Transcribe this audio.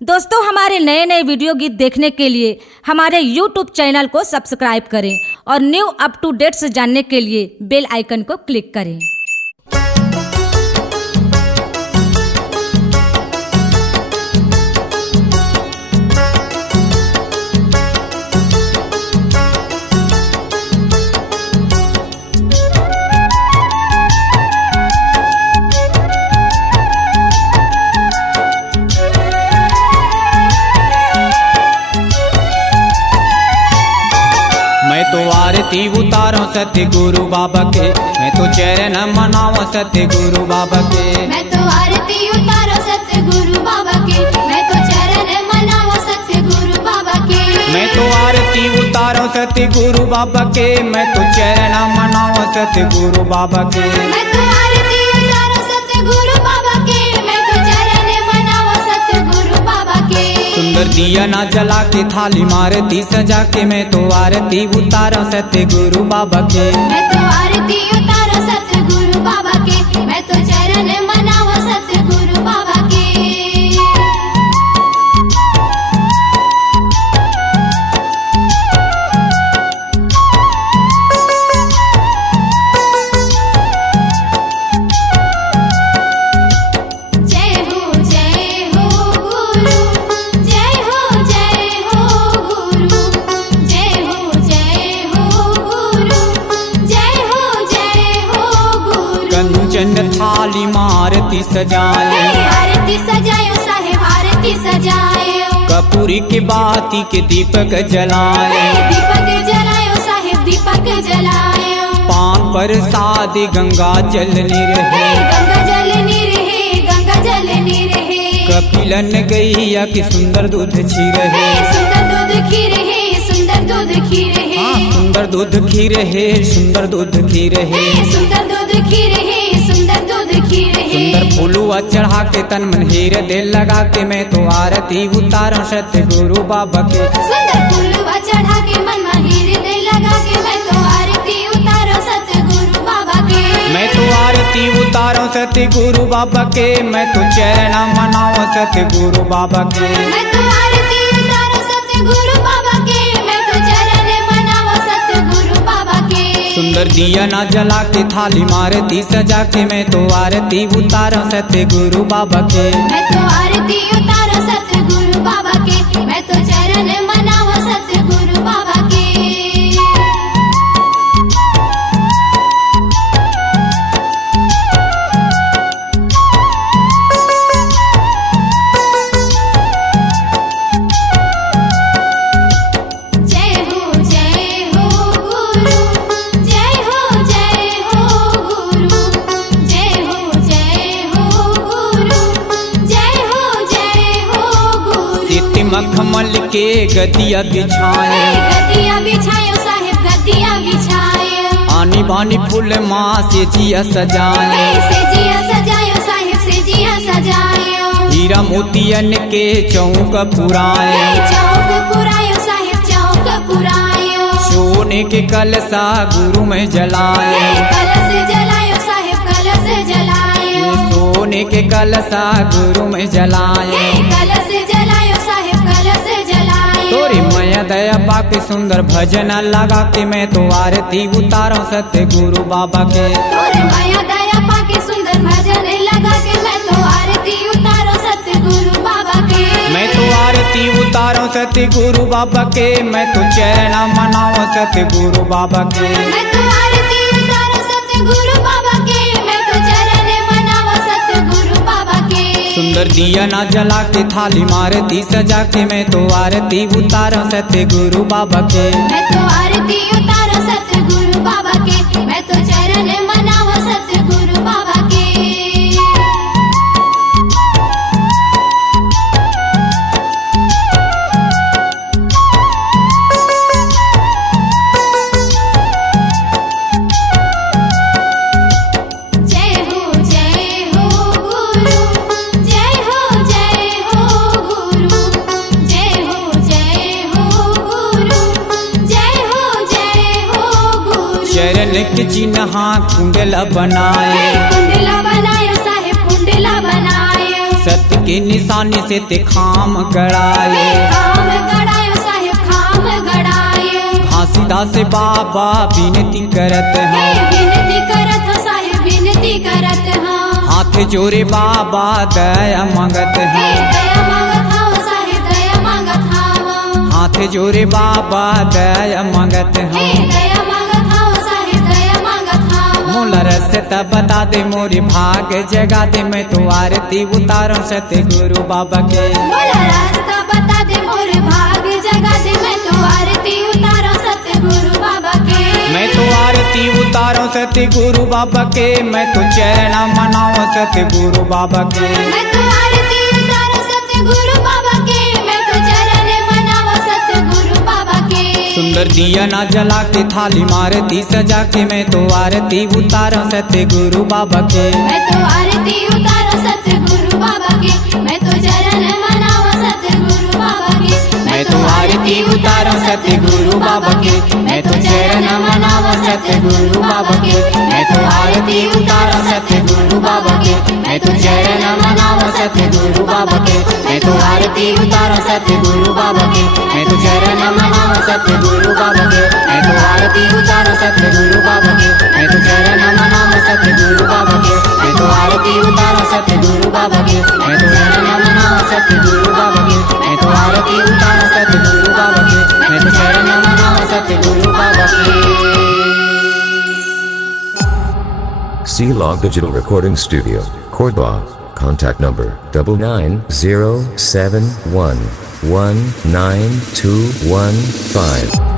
दोस्तों, हमारे नए नए वीडियो गीत देखने के लिए हमारे YouTube चैनल को सब्सक्राइब करें और न्यू अप टू डेट्स जानने के लिए बेल आइकन को क्लिक करें। मैं तो आरती उतारूं सत्य गुरु बाबा के, मैं तो चरण मनाऊं सत्य गुरु बाबा के। मैं तो आरती उतारूं सत्य गुरु बाबा के, मैं तो चरण मनाऊं सत्य गुरु बाबा के। मैं तो आरती उतारूं सत्य गुरु बाबा के, मैं तो चरण मनाऊं सत्य गुरु बाबा के। मैं तो आरती उतारूं सत्य गुरु बाबा के, मैं तो चरण मनाऊं सत्य गुरु बाबा के। सुंदर दिया ना जला के थाली मारती सजा के, मैं तो आरती उतारूं सत्य गुरु बाबा के। मैं तो आरती उतारूं सत्य गुरु बाबा के, मैं तो चरण मनाऊं सत्य गुरु बाबा के। जय हो गुरु, जय हो गुरु, जय हो गुरु, जय हो गुरु। कंचन थाली मारती सजाए, आरती सजायो साहेब आरती सजायो। कपूरी के बाती के दीपक जलाए, दीपक जलायो साहेब दीपक जलायो। पान पर सादी गंगा जल रहे, गंगा जल रहे, गंगा जल रहे। कपिलन गैया की सुंदर दूध खीर है, सुंदर दूध खीर है, सुंदर दूध खीर है। सुंदर दूध खीर है, सुंदर दूध खीर है। सुंदर दूध खीर है, सुंदर दूध खीर है। सुंदर फूलुआ चढ़ा के तन मन हीरे दिल लगा के, मैं तो आरती उतारूं सत्य गुरु बाबा के। सुंदर फूलवा चढ़ा के मन माहिर दे लगा के, मैं तो आरती उतारूं सत्य गुरु बाबा के। मैं तो आरती उतारूं सत्य गुरु बाबा के, मैं तो चरण मनाऊं सत्य गुरु बाबा के। मैं तो आरती उतारूं सत्य गुरु बाबा के, मैं तो चरण मनाऊं सत्य गुरु बाबा के। सुंदर दिया ना जला के थाली मारती सजा के, मैं तो आरती उतारूं सत्य गुरु बाबा के। मैं तो आरती उतारूं सत्य गुरु बाबा के, मैं तो चरण मनाऊं सत्य गुरु बाबा के। जय हो गुरु, जय हो गुरु, जय हो गुरु, जय हो गुरु। सिटी मखमल के गदिया बिछाए, गद्दियाँ बिछायो साहेब गद्दियाँ बिछायो। आनी बानी फूल माँ से जिया सजाए, से जिया सजायो साहेब से जिया सजायो। हीरा मोतियन के चौक पुराए, चौक पुरायो साहेब चौक पुरायो। सोने के कलसा गुरु में जलाए, कलश जलायो साहेब कलश जलायो। सोने के कलसा गुरु में जलाए। कलश जलायो साहेब कलश जलायो। तोरी माया दया पाके सुंदर भजन लगा के, मैं तो आरती उतारूं सत्य गुरु बाबा के। तोरे माया दया पाके सुंदर भजन लगा के, मैं तो आरती उतारूं सत्य गुरु बाबा के। मैं तो आरती उतारूं सत्य गुरु बाबा के, मैं तो चरण मनाऊं सत्य गुरु बाबा के। मैं तो आरती उतारूं सत्य गुरु बाबा के, मैं तो चरण मनाऊं सत्य गुरु बाबा के। सुंदर दिया ना जला के थाली मारती सजा के, मैं तो आरती उतारूं सत्य गुरु बाबा के। मैं तो आरती उतारूं सत्य गुरु बाबा के, मैं तो चरण मनाऊं सत्य गुरु बाबा के। जय हो गुरु, जय हो गुरु, जय हो गुरु, जय हो गुरु। चरण के चिन्ह कुंडला बनाए, कुंडला बनायो साहेब कुंडला बनायो। सत्य के निशानी से ते खाम हे गड़ाए। खाम गड़ायो साहेब खाम गड़ायो। घासीदास से बाबा विनती करत हे हैं, विनती करत हो साहेब विनती करत हो। हाथ जोड़े बाबा दया मांगत हे हैं। दया मांगत हो साहेब दया मांगत हो। हाथ जोड़े बाबा दया मांगत हे हैं। दया मांगत हो साहेब दया मांगत हो। मोला रास्ता बता दे मोरे भाग जगा दे, मैं तो आरती उतारूं सत्य गुरु बाबा के। मोला रास्ता बता दे मोर भाग जगा दे, मैं तो आरती उतारो सतगुरु बाबा के। मैं तो आरती उतारूं सत्य गुरु बाबा के, मैं तो चरण मनाऊं सत्य गुरु बाबा के। मैं तो आरती उतारो सतगुरु बाबा के, मैं तो चरण मनाओ सतगुरु बाबा के। सुंदर दिया ना जला के थाली मारती सजा के, मैं तो आरती उतारूं सत्य गुरु बाबा के। मैं तो आरती उतारो सतगुरु बाबा के, मैं तो चरण मनाओ सतगुरु बाबा के। मैं तो आरती उतारूं सत्य गुरु बाबा के, मैं तो चरण मनाऊं सत्य गुरु बाबा के। मैं तो आरती उतारूं सत्य गुरु बाबा के, मैं तो चरण मनाऊं सत्य गुरु बाबा के। मैं तो आरती उतारूं सत्य गुरु बाबा के, मैं तो चरण मनाऊं सत्य गुरु बाबा के। मैं तो आरती उतारूं सत्य गुरु बाबा के, मैं तो चरण मनाऊं सत्य गुरु बाबा के। मैं तो आरती उतारूं सत्य गुरु बाबा के, मैं तो चरण मनाऊं सत्य गुरु बाबा के। मैं तो आरती उतारूं सत्य गुरु बाबा के, मैं तो चरण मनाऊं सत्य गुरु बाबा के। C-Log Digital Recording Studio, Cordoba. Contact number 99071192115.